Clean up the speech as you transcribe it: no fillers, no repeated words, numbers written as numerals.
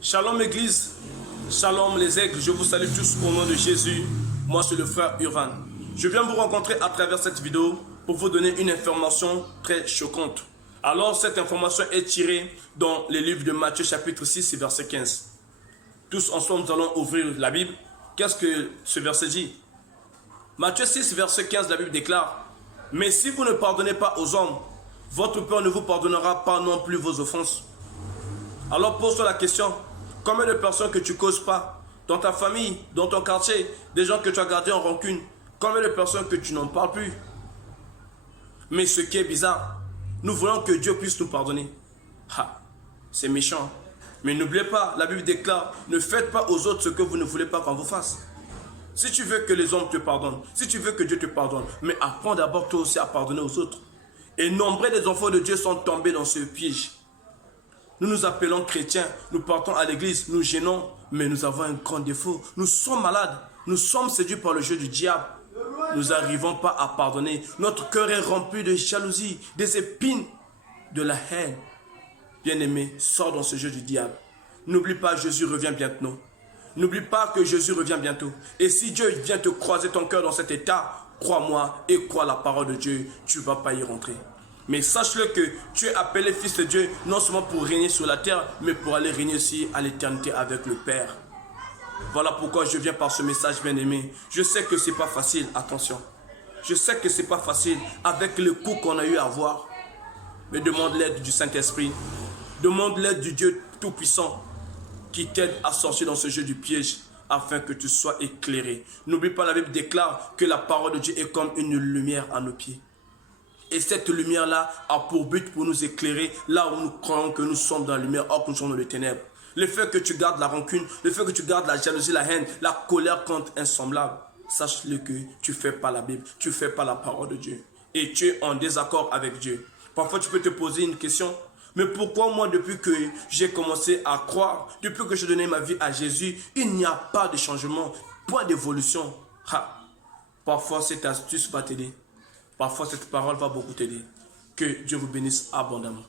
Shalom Église, Shalom les aigles, je vous salue tous au nom de Jésus. Moi c'est le frère Uran. Je viens vous rencontrer à travers cette vidéo pour vous donner une information très choquante. Alors cette information est tirée dans les livres de Matthieu chapitre 6 verset 15. Tous ensemble nous allons ouvrir la Bible. Qu'est-ce que ce verset dit? Matthieu 6 verset 15, la Bible déclare: mais si vous ne pardonnez pas aux hommes, votre Père ne vous pardonnera pas non plus vos offenses. Alors pose-toi la question: combien de personnes que tu causes pas dans ta famille, dans ton quartier, des gens que tu as gardés en rancune, combien de personnes que tu n'en parles plus? Mais ce qui est bizarre, nous voulons que Dieu puisse nous pardonner. C'est méchant. Mais n'oubliez pas, la Bible déclare: ne faites pas aux autres ce que vous ne voulez pas qu'on vous fasse. Si tu veux que les hommes te pardonnent, si tu veux que Dieu te pardonne, mais apprends d'abord toi aussi à pardonner aux autres. Et nombreux des enfants de Dieu sont tombés dans ce piège. Nous nous appelons chrétiens, nous partons à l'église, nous gênons, mais nous avons un grand défaut. Nous sommes malades, nous sommes séduits par le jeu du diable. Nous n'arrivons pas à pardonner. Notre cœur est rempli de jalousie, des épines, de la haine. Bien-aimé, sors dans ce jeu du diable. N'oublie pas, Jésus revient bientôt. N'oublie pas que Jésus revient bientôt. Et si Dieu vient te croiser ton cœur dans cet état, crois-moi et crois la parole de Dieu, tu ne vas pas y rentrer. Mais sache-le que tu es appelé fils de Dieu, non seulement pour régner sur la terre, mais pour aller régner aussi à l'éternité avec le Père. Voilà pourquoi je viens par ce message, bien-aimé. Je sais que ce n'est pas facile, attention. Je sais que ce n'est pas facile avec le coup qu'on a eu à voir. Mais demande l'aide du Saint-Esprit. Demande l'aide du Dieu Tout-Puissant qui t'aide à sortir dans ce jeu du piège afin que tu sois éclairé. N'oublie pas, la Bible déclare que la parole de Dieu est comme une lumière à nos pieds. Et cette lumière-là a pour but pour nous éclairer là où nous croyons que nous sommes dans la lumière, or que nous sommes dans les ténèbres. Le fait que tu gardes la rancune, le fait que tu gardes la jalousie, la haine, la colère contre un semblable, sache-le que tu ne fais pas la Bible, tu ne fais pas la parole de Dieu. Et tu es en désaccord avec Dieu. Parfois tu peux te poser une question: mais pourquoi moi, depuis que j'ai commencé à croire, depuis que j'ai donné ma vie à Jésus, il n'y a pas de changement, point d'évolution? Parfois cette astuce va t'aider. Parfois, cette parole va beaucoup t'aider. Que Dieu vous bénisse abondamment.